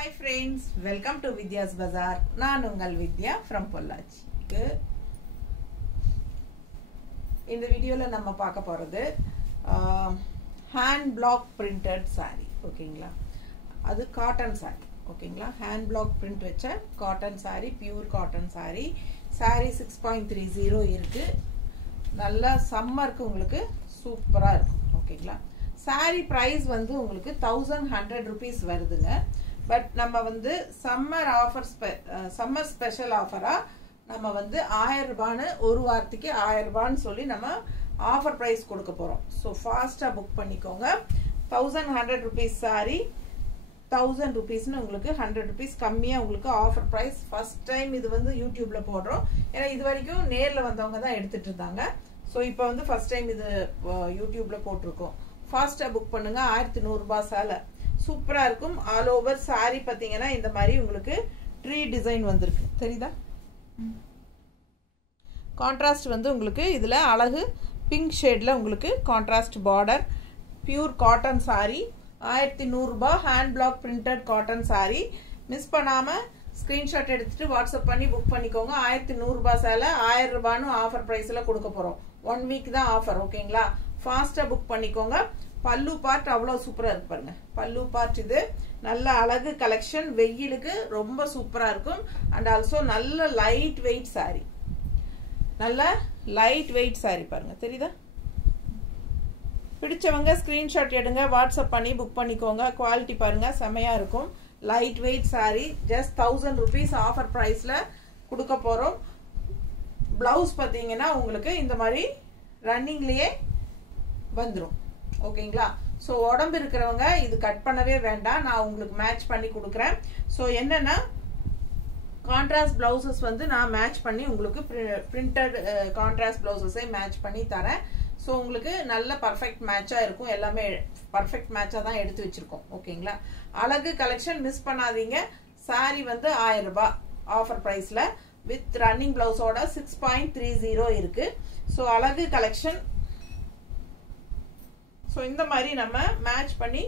Hi friends, welcome to Vidya's Bazaar. நான் உங்கள் வித்யா from Pollachi. இந்த வீடியோல நம்ம பார்க்க போறது hand block printed saree, ஓகேங்களா? அது காட்டன் saree, ஓகேங்களா? hand block print வச்ச cotton saree, pure cotton saree. saree 6.30 இருக்கு. நல்ல சம்மருக்கு உங்களுக்கு சூப்பரா இருக்கும், ஓகேங்களா? saree price வந்து உங்களுக்கு 1100 rupees வருதுங்க. பட் நம்ம வந்து சம்மர் ஸ்பெஷல் ஆஃபரா நம்ம வந்து 1000 ரூபாய்னு ஒரு வாரத்துக்கு 1000 ரூபாய்னு சொல்லி நம்ம ஆஃபர் பிரைஸ் கொடுக்க போறோம். ஸோ ஃபாஸ்டா புக் பண்ணிக்கோங்க. 1100 rupees saree 1000 rupeesனு உங்களுக்கு 100 rupees கம்மியா உங்களுக்கு ஆஃபர் பிரைஸ். ஃபர்ஸ்ட் டைம் இது வந்து யூடியூப்ல போடுறோம். ஏன்னா இது வரைக்கும் நேர்ல வந்தவங்க தான் எடுத்துட்டு இருந்தாங்க. ஸோ இப்போ வந்து ஃபர்ஸ்ட் டைம் இது யூடியூப்ல போட்டிருக்கோம். ஃபாஸ்டா புக் பண்ணுங்க. 1100 ரூபாய் சேலை சூப்பரா இருக்கும். ஆல் ஓவர் saree பாத்தீங்கன்னா இந்த மாதிரி உங்களுக்கு ட்ரீ டிசைன் வந்திருக்கு, தெரியுதா? கான்ட்ராஸ்ட் வந்து உங்களுக்கு இதுல அழகு பிங்க் ஷேட்ல உங்களுக்கு contrast border. Pure cotton saree 1100 ரூபாய். Hand block printed cotton saree. Miss பண்ணாம ஸ்கிரீன்ஷாட் எடுத்துட்டு வாட்ஸ்அப் பண்ணி புக் பண்ணிக்கோங்க. 1100 ரூபாய் சேலை 1000 ரூபாய்னு ஆஃபர் பிரைஸ்ல கொடுக்க போறோம். 1 வீக் தான் ஆஃபர், ஓகேங்களா? ஃபாஸ்டா புக் பண்ணிக்கோங்க. பல்லு பார்ட் அவ்வளவு சூப்பரா இருக்கு பாருங்க. பல்லு பார்ட் இது நல்ல அழகு கலெக்ஷன். வெயிலுக்கு ரொம்ப சூப்பரா இருக்கும். அண்ட் ஆல்சோ நல்ல லைட் வெயிட் saree. நல்ல லைட் வெயிட் saree பாருங்க, தெரியுதா? பிடிச்சவங்க ஸ்கிரீன்ஷாட் எடுங்க, வாட்ஸ்அப் பண்ணி புக் பண்ணிக்கோங்க. குவாலிட்டி பாருங்க, செமையா இருக்கும். Light weight saree just 1000 rupees offer பிரைஸ்ல கொடுக்க போறோம். பிளவுஸ் பாத்தீங்கன்னா உங்களுக்கு இந்த மாதிரி ரன்னிங்லயே வந்துடும், ஓகேங்களா? ஸோ உடம்பு இருக்கிறவங்க இது கட் பண்ணவே வேண்டாம், நான் உங்களுக்கு மேட்ச் பண்ணி கொடுக்குறேன். ஸோ என்னன்னா கான்ட்ராஸ்ட் பிளவுசஸ் வந்து நான் மேட்ச் பண்ணி உங்களுக்கு பிரிண்டட் கான்ட்ராஸ்ட் பிளவுசஸை மேட்ச் பண்ணி தரேன். ஸோ உங்களுக்கு நல்ல பர்ஃபெக்ட் மேட்சா இருக்கும். எல்லாமே பர்ஃபெக்ட் மேட்சா தான் எடுத்து வச்சிருக்கோம், ஓகேங்களா? அழகு கலெக்ஷன் மிஸ் பண்ணாதீங்க. saree வந்து 1000 ரூபாய் ஆஃபர் பிரைஸ்ல வித் ரன்னிங் பிளவுஸோட 6.30 இருக்கு. ஸோ அழகு கலெக்ஷன். ஸோ இந்த மாதிரி நம்ம மேட்ச் பண்ணி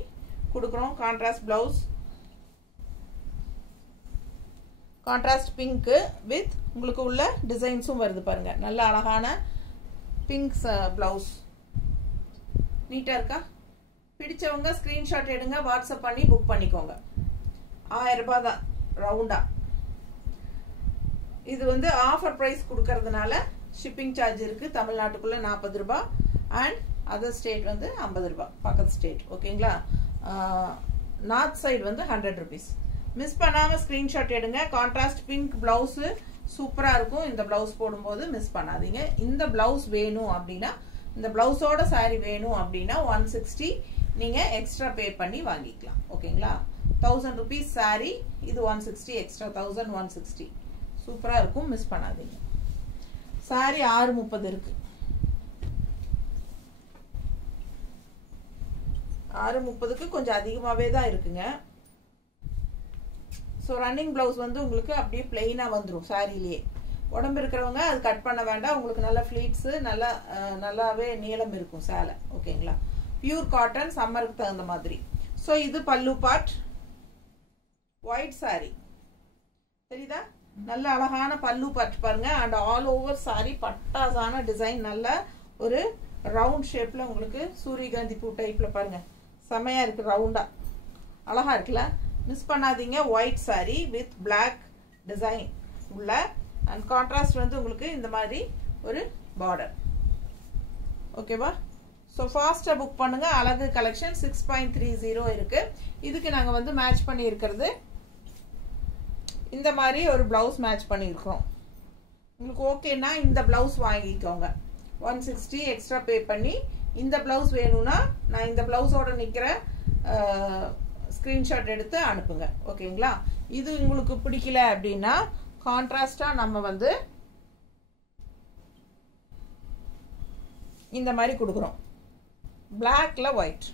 கொடுக்குறோம். Contrast blouse, contrast pink with உங்களுக்கு உள்ள டிசைன்ஸும் வருது பாருங்க. நல்ல அழகான பிங்க் பிளவுஸ். நீட்டா இருக்கா? பிடிச்சவங்க ஸ்கிரீன்ஷாட் எடுங்க, வாட்ஸ்அப் பண்ணி புக் பண்ணிக்கோங்க. 1000 ரூபாய் தான் ரவுண்டா. இது வந்து ஆஃபர் பிரைஸ் கொடுக்கறதுனால ஷிப்பிங் சார்ஜ் இருக்கு. தமிழ்நாட்டுக்குள்ள 40 ரூபாய் அண்ட் அதர் ஸ்டேட் வந்து 50 ரூபாய், பக்கத்து ஸ்டேட், ஓகேங்களா? நார்த் சைடு வந்து 100 rupees. மிஸ் பண்ணாம ஸ்கிரீன்ஷாட் எடுங்க. கான்ட்ராஸ்ட் பிங்க் பிளவுஸ் சூப்பரா இருக்கும். இந்த பிளவுஸ் போடும்போது மிஸ் பண்ணாதீங்க. இந்த பிளவுஸ் வேணும் அப்படின்னா, இந்த பிளவுஸோட saree வேணும் அப்படின்னா 160 நீங்க எக்ஸ்ட்ரா பே பண்ணி வாங்கிக்கலாம், ஓகேங்களா? 1000 rupees saree, இது 160 எக்ஸ்ட்ரா 1160. சூப்பரா இருக்கும், மிஸ் பண்ணாதீங்க. saree 630 இருக்கு. 630க்கு கொஞ்சம் அதிகமாவே தான் இருக்குங்க. ஸோ ரன்னிங் பிளவுஸ் வந்து உங்களுக்கு அப்படியே பிளெயினா வந்துடும் சாரிலேயே. உடம்பு இருக்கிறவங்க அது கட் பண்ண வேண்டாம். உங்களுக்கு நல்ல ஃபிளீட்ஸ் நல்லாவே நீளம் இருக்கும் சேலை, ஓகேங்களா? பியூர் காட்டன், சம்மருக்கு தகுந்த மாதிரி. ஸோ இது பல்லு பார்ட், ஒயிட் saree, தெரியுதா? நல்ல அழகான பல்லு பார்ட் பாருங்க. அண்ட் ஆல் ஓவர் saree பட்டாசான டிசைன். நல்ல ஒரு ரவுண்ட் ஷேப்ல உங்களுக்கு சூரியகாந்தி பூ டைப்ல பாருங்க, செமையா இருக்கு. ரவுண்டா அழகா இருக்குல்ல? மிஸ் பண்ணாதீங்க. White saree with black design உள்ள அண்ட் கான்ட்ராஸ்ட் வந்து உங்களுக்கு இந்த மாதிரி ஒரு பார்டர், ஓகேவா? ஸோ ஃபாஸ்டா புக் பண்ணுங்க. அழகு கலெக்ஷன் 6.30 இருக்கு. இதுக்கு நாங்க வந்து மேட்ச் பண்ணி இருக்கிறது இந்த மாதிரி ஒரு பிளவுஸ் மேட்ச் பண்ணியிருக்கோம். உங்களுக்கு ஓகேன்னா இந்த பிளவுஸ் வாங்கிக்கோங்க. 160 எக்ஸ்ட்ரா பே பண்ணி இந்த பிளவுஸ் வேணும்னா நான் இந்த பிளவுஸோட நிக்கிற ஸ்கிரீன்ஷாட் எடுத்து அனுப்புங்க, ஓகேங்களா? இது உங்களுக்கு பிடிக்கல அப்படின்னா கான்ட்ராஸ்டா நம்ம வந்து இந்த மாதிரி கொடுக்குறோம், பிளாக்ல ஒயிட்.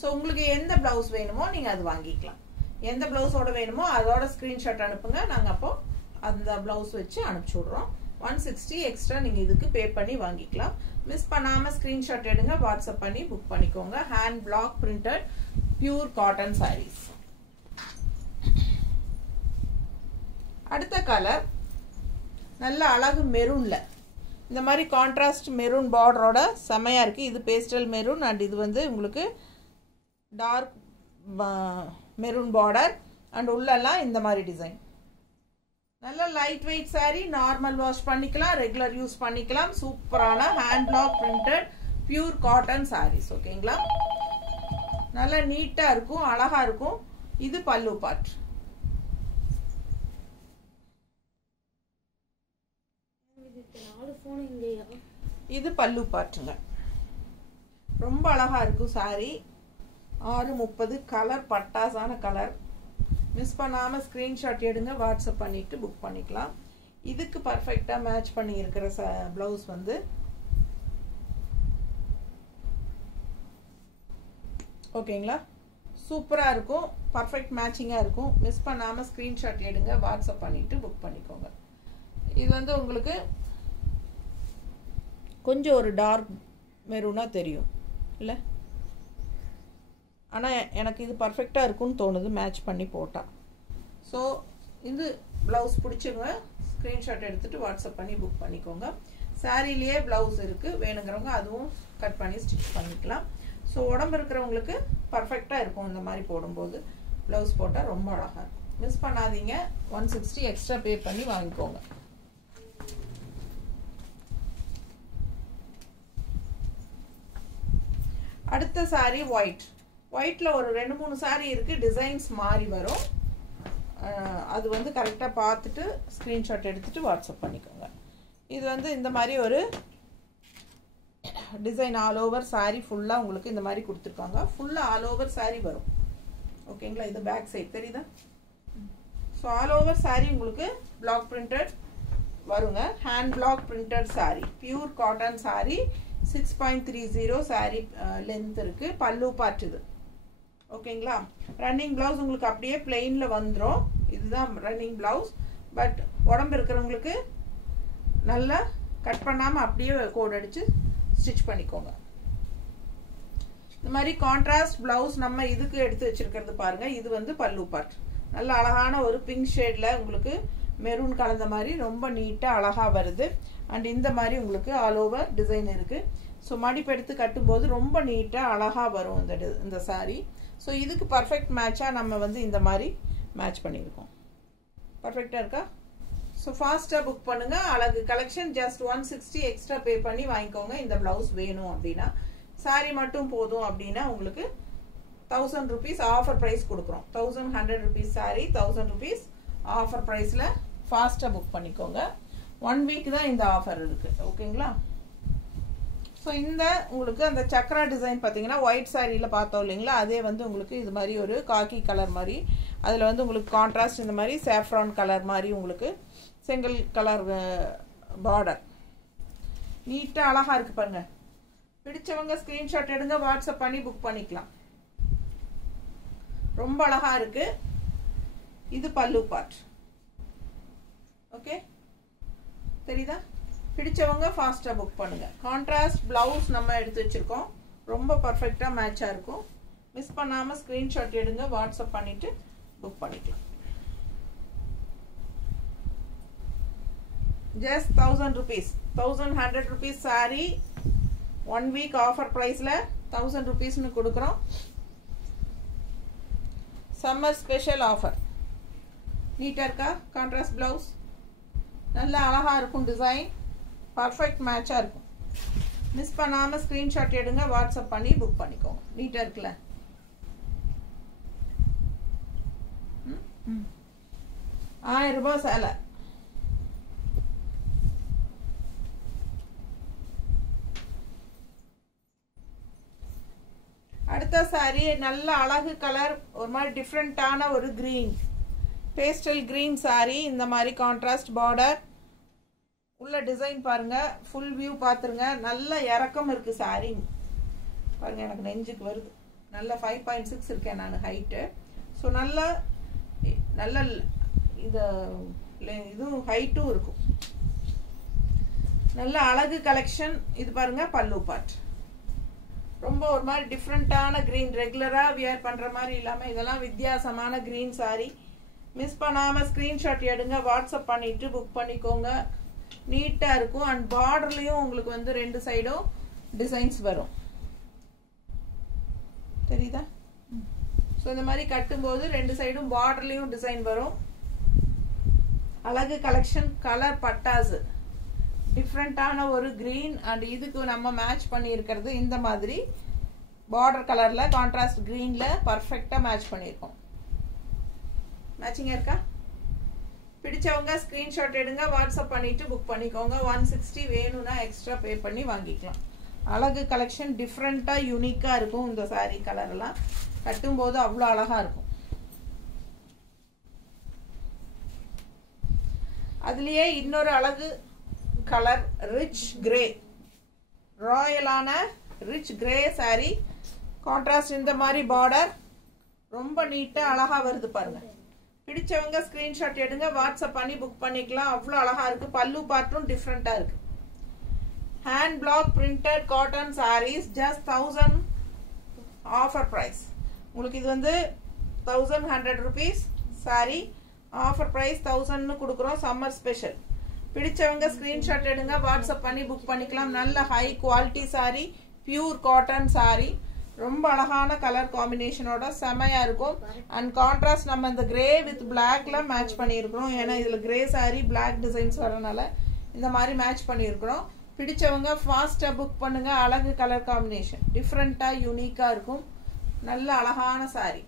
ஸோ உங்களுக்கு எந்த பிளவுஸ் வேணுமோ நீங்க அது வாங்கிக்கலாம். எந்த பிளவுஸோட வேணுமோ அதோட ஸ்கிரீன்ஷாட் அனுப்புங்க. நாங்க அப்போ அந்த பிளவுஸ் வச்சு அனுப்பிச்சு விடுறோம். 160 எக்ஸ்ட்ரா நீங்க இதுக்கு பே பண்ணி வாங்கிக்கலாம். மிஸ் பண்ணாம ஸ்கிரீன்ஷாட் எடுங்க, வாட்ஸ்அப் பண்ணி புக் பண்ணிக்கோங்க. Hand block printed pure cotton sarees. அடுத்த கலர் நல்ல அழகு மெரூன்ல இந்த மாதிரி கான்ட்ராஸ்ட் மெரூன் பார்டரோட செமையா இருக்கு. இது பேஸ்டல் மெரூன் அண்ட் இது வந்து உங்களுக்கு டார்க் மெரூன் பார்டர் அண்ட் உள்ளெல்லாம் இந்த மாதிரி டிசைன். நல்ல light weight saree, normal wash பண்ணிக்கலாம், ரெகுலர் யூஸ் பண்ணிக்கலாம். சூப்பரான hand block printed pure cotton sarees. ஓகேங்களா? நல்ல நீட்டா இருக்கும், அழகா இருக்கும். இது பல்லு பார்ட். இது பல்லு பார்ட்டுங்க. ரொம்ப அழகா இருக்கும் saree. 6:30 கலர் பட்டாசான கலர். மிஸ் பண்ணாம ஸ்கிரீன்ஷாட் எடுங்க, வாட்ஸ்அப் பண்ணிட்டு புக் பண்ணிக்கலாம். இதுக்கு பர்ஃபெக்ட்டா மேட்ச் பண்ணி இருக்கிற ப்ளவுஸ் வந்து ஓகேங்களா? சூப்பரா இருக்கும், பர்ஃபெக்ட் மேட்சிங்கா இருக்கும். மிஸ் பண்ணாம ஸ்கிரீன்ஷாட் எடுங்க, வாட்ஸ்அப் பண்ணிட்டு புக் பண்ணிக்கோங்க. இது வந்து உங்களுக்கு கொஞ்சம் ஒரு டார்க் மெரூனா தெரியும் இல்ல, ஆனா எனக்கு இது பர்ஃபெக்ட்டா இருக்கும்னு தோணுது மேட்ச் பண்ணி போட்டா. ஸோ இது பிளவுஸ் பிடிச்சவங்க ஸ்கிரீன்ஷாட் எடுத்துட்டு வாட்ஸ்அப் பண்ணி புக் பண்ணிக்கோங்க. சாரிலேயே பிளவுஸ் இருக்கு, வேணுங்கிறவங்க அதுவும் கட் பண்ணி ஸ்டிச் பண்ணிக்கலாம். ஸோ உடம்பு இருக்கிறவங்களுக்கு பர்ஃபெக்டா இருக்கும் இந்த மாதிரி போடும்போது. பிளவுஸ் போட்டால் ரொம்ப அழகா இருக்கும். மிஸ் பண்ணாதீங்க. 160 எக்ஸ்ட்ரா பே பண்ணி வாங்கிக்கோங்க. அடுத்த saree ஒயிட். ஒயிட்ல ஒரு 2-3 saree இருக்கு, டிசைன்ஸ் மாறி வரும். அது வந்து கரெக்டா பார்த்துட்டு ஸ்கிரீன்ஷாட் எடுத்துட்டு வாட்ஸ்அப் பண்ணிக்கோங்க. இது வந்து இந்த மாதிரி ஒரு டிசைன் ஆல் ஓவர் saree ஃபுல்லா உங்களுக்கு இந்த மாதிரி கொடுத்துருக்காங்க. ஃபுல்லா ஆல் ஓவர் saree வரும். ஓகேங்களா? இது பேக் சைடு தெரியுதா? ஸோ ஆல் ஓவர் saree உங்களுக்கு பிளாக் பிரிண்டட் வருங்க. Hand block printed saree, pure cotton saree. 6.30 saree length இருக்கு. பல்லு பார்ட் இது. ஓகேங்களா? ரன்னிங் பிளவுஸ் உங்களுக்கு அப்படியே பிளெயின்ல வந்துரும். இதுதான் ரன்னிங் பிளவுஸ். பட் உடம்பு இருக்கிறவங்களுக்கு நல்லா கட் பண்ணாம அப்படியே கோட் அடிச்சு ஸ்டிச் பண்ணிக்கோங்க. இந்த மாதிரி கான்ட்ராஸ்ட் பிளவுஸ் நம்ம இதுக்கு எடுத்து வச்சிருக்கிறது பாருங்க. இது வந்து பல்லு பார்ட். நல்ல அழகான ஒரு பிங்க் ஷேட்ல உங்களுக்கு மெரூன் கலந்த மாதிரி ரொம்ப நீட்டா அழகா வருது. அண்ட் இந்த மாதிரி உங்களுக்கு ஆல் ஓவர் டிசைன் இருக்கு. ஸோ மடிப்பு எடுத்து கட்டும்போது ரொம்ப நீட்டா அழகா வரும் இந்த saree. ஸோ இதுக்கு பர்ஃபெக்ட் மேட்சா நம்ம வந்து இந்த மாதிரி மேட்ச் பண்ணியிருக்கோம். பர்ஃபெக்டா இருக்கா? ஸோ ஃபாஸ்டா புக் பண்ணுங்க. அழகு கலெக்ஷன். ஜஸ்ட் 160 எக்ஸ்ட்ரா பே பண்ணி வாங்கிக்கோங்க. இந்த பிளவுஸ் வேணும் அப்படின்னா. saree மட்டும் போதும் அப்படின்னா உங்களுக்கு 1000 rupees ஆஃபர் பிரைஸ் கொடுக்குறோம். 1100 rupees saree, 1000 rupees ஆஃபர் பிரைஸ்ல ஃபாஸ்டா புக் பண்ணிக்கோங்க. 1 வீக் தான் இந்த ஆஃபர் இருக்கு. ஓகேங்களா? ஸோ இந்த உங்களுக்கு அந்த சக்ரா டிசைன் பார்த்தீங்கன்னா ஒயிட் சாரியில பார்த்தோம் இல்லைங்களா, அதே வந்து உங்களுக்கு இது மாதிரி ஒரு காக்கி கலர் மாதிரி, அதில் வந்து உங்களுக்கு கான்ட்ராஸ்ட் இந்த மாதிரி சாஃப்ரான் கலர் மாதிரி உங்களுக்கு செங்கல் கலர் பார்டர் நீட்டாக அழகா இருக்கு பாருங்க. பிடிச்சவங்க ஸ்கிரீன்ஷாட் எடுங்க, வாட்ஸ்அப் பண்ணி புக் பண்ணிக்கலாம். ரொம்ப அழகா இருக்கு. இது பல்லு பார்ட். ஓகே, தெரியுதா? பிடிச்சவங்க ஃபாஸ்டா புக் பண்ணுங்க. கான்ட்ராஸ்ட் பிளவுஸ் நம்ம எடுத்து வச்சிருக்கோம். ரொம்ப பர்ஃபெக்ட்டா மேட்சா இருக்கும். மிஸ் பண்ணாம ஸ்கிரீன்ஷாட் எடுங்க, வாட்ஸ்அப் பண்ணிட்டு புக் பண்ணிக்கலாம். Just 1000 rupees, 1100 rupees saree 1 week offer பிரைஸ்ல 1000 rupeesனு கொடுக்குறோம். Summer special offer. நீட்டா இருக்கா? கான்ட்ராஸ்ட் பிளவுஸ் நல்ல அழகா இருக்கும். டிசைன் பர்ஃபெக்ட் மேட்சா இருக்கும். மிஸ் பண்ணாம ஸ்கிரீன்ஷாட் எடுங்க, வாட்ஸ்அப் பண்ணி புக் பண்ணிக்கோங்க. நீட்டா இருக்குல்ல? 1000 ரூபாய் சேலை. அடுத்த சாரி நல்ல அழகு கலர், ஒரு மாதிரி டிஃப்ரெண்டான ஒரு கிரீன், பேஸ்டல் கிரீன் சாரி. இந்த மாதிரி கான்ட்ராஸ்ட் பார்டர் உள்ள டிசைன் பாருங்க. ஃபுல் வியூ பாத்துருங்க. நல்ல இறக்கம் இருக்கு சாரி பாருங்க. எனக்கு நெஞ்சுக்கு வருது. நல்ல 5.6 இருக்கேன் நான் ஹைட்டு. ஸோ நல்ல நல்ல இதுவும் ஹைட்டும் இருக்கும். நல்ல அழகு கலெக்ஷன். இது பாருங்க பல்லு பார்ட். ரொம்ப ஒரு மாதிரி டிஃப்ரெண்டான கிரீன், ரெகுலரா வியர் பண்ற மாதிரி இல்லாம இதெல்லாம் வித்தியாசமான கிரீன் சாரி. மிஸ் பண்ணாம ஸ்கிரீன்ஷாட் எடுங்க, வாட்ஸ்அப் பண்ணிட்டு புக் பண்ணிக்கோங்க. நீட்டா இருக்கும். அண்ட் பார்டர்லயும் உங்களுக்கு வந்து ரெண்டு சைடும் டிசைன்ஸ் வரும். தெரியுதா? ஸோ இந்த மாதிரி கட்டும்போது ரெண்டு சைடும் பார்டர்லயும் டிசைன் வரும். அழகு கலெக்ஷன். கலர் பட்டாசு டிஃப்ரெண்டான ஒரு கிரீன் அண்ட் இதுக்கு நம்ம மேட்ச் பண்ணி இருக்கிறது இந்த மாதிரி பார்டர் கலர்ல கான்ட்ராஸ்ட் கிரீன்ல பர்ஃபெக்டா மேட்ச் பண்ணியிருக்கோம். மேட்சிங்கா இருக்கா? பிடிச்சவங்க ஸ்கிரீன்ஷாட் எடுங்க, வாட்ஸ்அப் பண்ணிட்டு புக் பண்ணிக்கோங்க. 160 வேணும்னா எக்ஸ்ட்ரா பே பண்ணி வாங்கிக்கலாம். அழகு கலெக்ஷன் டிஃப்ரெண்டா யூனிக்கா இருக்கும். இந்த சாரி கலர் எல்லாம் கட்டும்போது அவ்வளோ அழகா இருக்கும். அதுலயே இன்னொரு அழகு கலர் ரிச் கிரே, ராயலான ரிச் கிரே சாரி. கான்ட்ராஸ்ட் இந்த மாதிரி பார்டர் ரொம்ப நீட்டா அழகா வருது பாருங்க. பிடிச்சவங்க ஸ்கிரீன்ஷாட் எடுங்க, வாட்ஸ்அப் பண்ணி புக் பண்ணிக்கலாம். அவ்வளோ அழகா இருக்கு. பல்லு பார்ட்டும் டிஃப்ரெண்டா இருக்கு. Hand block printed cotton sarees just 1000 offer price. உங்களுக்கு இது வந்து 1100 rupees சாரி. ஆஃபர் பிரைஸ் 1000 கொடுக்குறோம். Summer special. பிடிச்சவங்க ஸ்கிரீன்ஷாட் எடுங்க, வாட்ஸ்அப் பண்ணி புக் பண்ணிக்கலாம். நல்ல high quality sorry, pure cotton sorry. ரொம்ப அழகான கலர் காம்பினேஷனோட செமையா இருக்கும். அண்ட் கான்ட்ராஸ்ட் நம்ம இந்த கிரே வித் பிளாக்ல மேட்ச் பண்ணியிருக்கிறோம். ஏன்னா இதுல கிரே சாரி பிளாக் டிசைன்ஸ் வரனால இந்த மாதிரி மேட்ச் பண்ணியிருக்கிறோம். பிடிச்சவங்க ஃபாஸ்டா புக் பண்ணுங்க. அழகு கலர் காம்பினேஷன் டிஃப்ரெண்டா யூனிக்கா இருக்கும். நல்ல அழகான சாரி.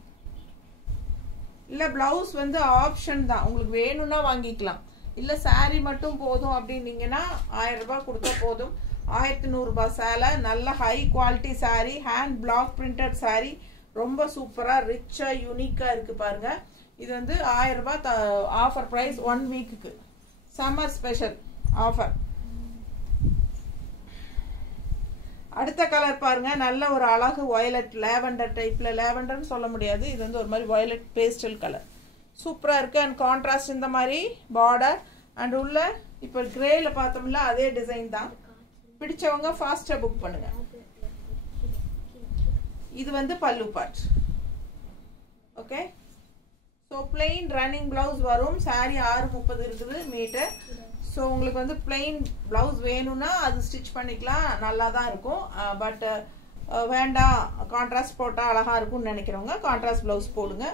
இல்ல பிளவுஸ் வந்து ஆப்ஷன் தான், உங்களுக்கு வேணும்னா வாங்கிக்கலாம். இல்ல சாரி மட்டும் போதும் அப்படின்னீங்கன்னா 1000 ரூபாய் கொடுத்தா போதும். 1100 ரூபாய் சேலை. நல்ல high quality sorry, hand block printed sorry. ரொம்ப சூப்பரா ரிச்சா யூனிக்கா இருக்கு பாருங்க. இது வந்து 1000 ரூபாய் ஆஃபர் பிரைஸ் 1 வீக்குக்கு. Summer special offer. அடுத்த கலர் பாருங்க. நல்ல ஒரு அழகு வயலட் லேவெண்டர் டைப்ல, லேவெண்டர்னு சொல்ல முடியாது, இது வந்து ஒரு மாதிரி வயலட் பேஸ்டல் கலர். சூப்பரா இருக்கு. அண்ட் கான்ட்ராஸ்ட் இந்த மாதிரி பார்டர் அண்ட் உள்ள இப்ப கிரேல பார்த்தோம்ல அதே டிசைன் தான். பிடிச்சவங்க ஃபாஸ்டா புக் பண்ணுங்க. இது வந்து பல்லு part. Okay. So plain running blouse வரும். சாரி 630 இருக்குது மீட்டர். ஸோ உங்களுக்கு வந்து பிளெயின் பிளவுஸ் வேணும்னா அது ஸ்டிச் பண்ணிக்கலாம், நல்லா தான் இருக்கும். பட் வேண்டாம் கான்ட்ராஸ்ட் போட்டால் அழகா இருக்கும்னு நினைக்கிறவங்க கான்ட்ராஸ்ட் பிளவுஸ் போடுங்க.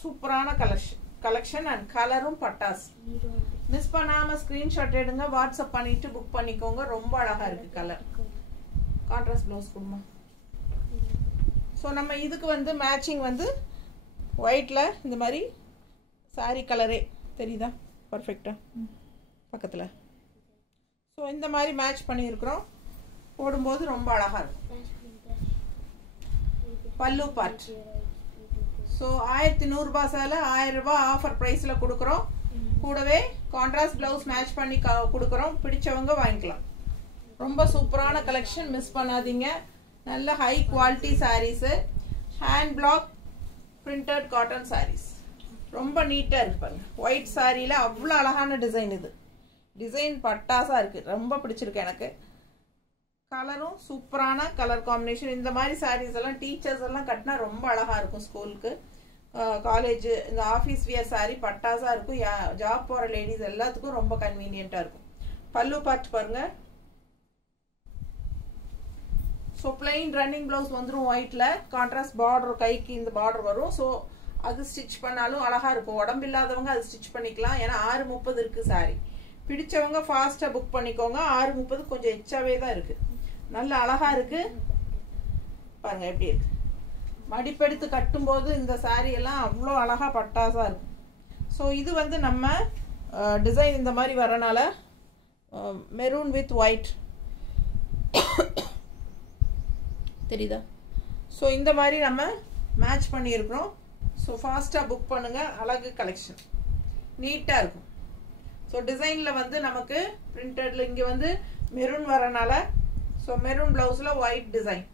சூப்பரான கலெக்ஷன் அண்ட் கலரும் பட்டாஸ். மிஸ் பண்ணாம ஸ்கிரீன்ஷாட் எடுங்க, வாட்ஸ்அப் பண்ணிட்டு புக் பண்ணிக்கோங்க. ரொம்ப அழகா இருக்கு கலர். கான்ட்ராஸ்ட் பிளவுஸ் கொடுமா. ஸோ நம்ம இதுக்கு வந்து மேட்சிங் வந்து ஒயிட்ல இந்த மாதிரி சாரி கலரே தெரியுதா பர்ஃபெக்டா பக்கத்துல. ஸோ இந்த மாதிரி மேட்ச் பண்ணியிருக்கிறோம். போடும்போது ரொம்ப அழகா இருக்கும். பல்லு பார்ட். ஸோ 1100 ரூபாய் சேலை 1000 ரூபாய் ஆஃபர் பிரைஸ்ல கொடுக்குறோம். கூடவே கான்ட்ராஸ்ட் பிளவுஸ் மேட்ச் பண்ணி கொடுக்குறோம். பிடிச்சவங்க வாங்கிக்கலாம். ரொம்ப சூப்பரான கலெக்ஷன், மிஸ் பண்ணாதீங்க. நல்ல high quality sarees, hand block printed cotton sarees. ரொம்ப நீட்டா இருக்கு பாருங்க. ஒயிட் சாரியில அவ்வளோ அழகான டிசைன். இது டிசைன் பட்டாசா இருக்கு. ரொம்ப பிடிச்சிருக்கு எனக்கு. கலரும் சூப்பரான கலர் காம்பினேஷன். இந்த மாதிரி சாரீஸ் எல்லாம் டீச்சர்ஸ் எல்லாம் கட்டினா ரொம்ப அழகா இருக்கும். ஸ்கூலுக்கு, காலேஜ், இந்த ஆஃபீஸ் வியர் சாரி பட்டாசா இருக்கும். ஜாப் போற லேடிஸ் எல்லாத்துக்கும் ரொம்ப கன்வீனியன்டா இருக்கும். பல்லு பார்ட் பாருங்க. ஸோ பிளெயின் ரன்னிங் பிளவுஸ் வந்துடும் ஒயிட்ல. கான்ட்ராஸ்ட் பார்டர், கைக்கு இந்த பார்டர் வரும். ஸோ அது ஸ்டிச் பண்ணாலும் அழகா இருக்கும். உடம்பு இல்லாதவங்க அது ஸ்டிச் பண்ணிக்கலாம். ஏன்னா 630 இருக்கு சாரி. பிடிச்சவங்க ஃபாஸ்டா புக் பண்ணிக்கோங்க. 630 கொஞ்சம் எச்சாவே தான் இருக்கு. நல்ல அழகா இருக்கு பாருங்க எப்படி இருக்கு. மடிப்பெடுத்து கட்டும் போது இந்த சாரி எல்லாம் அவ்வளோ அழகா பட்டாசா இருக்கும். ஸோ இது வந்து நம்ம டிசைன் இந்த மாதிரி வரனால மெரூன் வித் ஒயிட் தெரியுதா. ஸோ இந்த மாதிரி நம்ம மேட்ச் பண்ணியிருக்கிறோம். ஸோ ஃபாஸ்ட்டாக புக் பண்ணுங்க. அழகு கலெக்ஷன் நீட்டாக இருக்கும். ஸோ டிசைனில் வந்து நமக்கு பிரிண்டட்ல இங்கே வந்து மெரூன் வரனால ஸோ மெரூன் பிளவுஸில் ஒயிட் டிசைன்.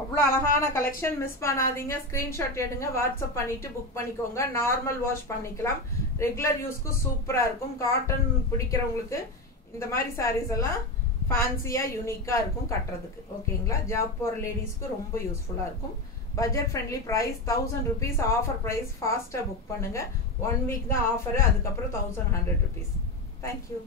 அவ்வளோ அழகான கலெக்ஷன், மிஸ் பண்ணாதீங்க. ஸ்க்ரீன்ஷாட் எடுங்க, வாட்ஸ்அப் பண்ணிட்டு புக் பண்ணிக்கோங்க. நார்மல் வாஷ் பண்ணிக்கலாம். ரெகுலர் யூஸ்க்கு சூப்பராக இருக்கும். காட்டன் பிடிக்கிறவங்களுக்கு இந்த மாதிரி சாரீஸ் எல்லாம் ஃபேன்சியாக யூனிக்காக இருக்கும் கட்டுறதுக்கு. ஓகேங்களா. ஜாப் போகிற லேடிஸ்க்கு ரொம்ப யூஸ்ஃபுல்லாக இருக்கும். Budget friendly price 1000 rupees offer price. ஃபாஸ்ட்டாக புக் பண்ணுங்க. 1 week தான் ஆஃபரு, அதுக்கப்புறம் 1100 rupees. தேங்க்யூ.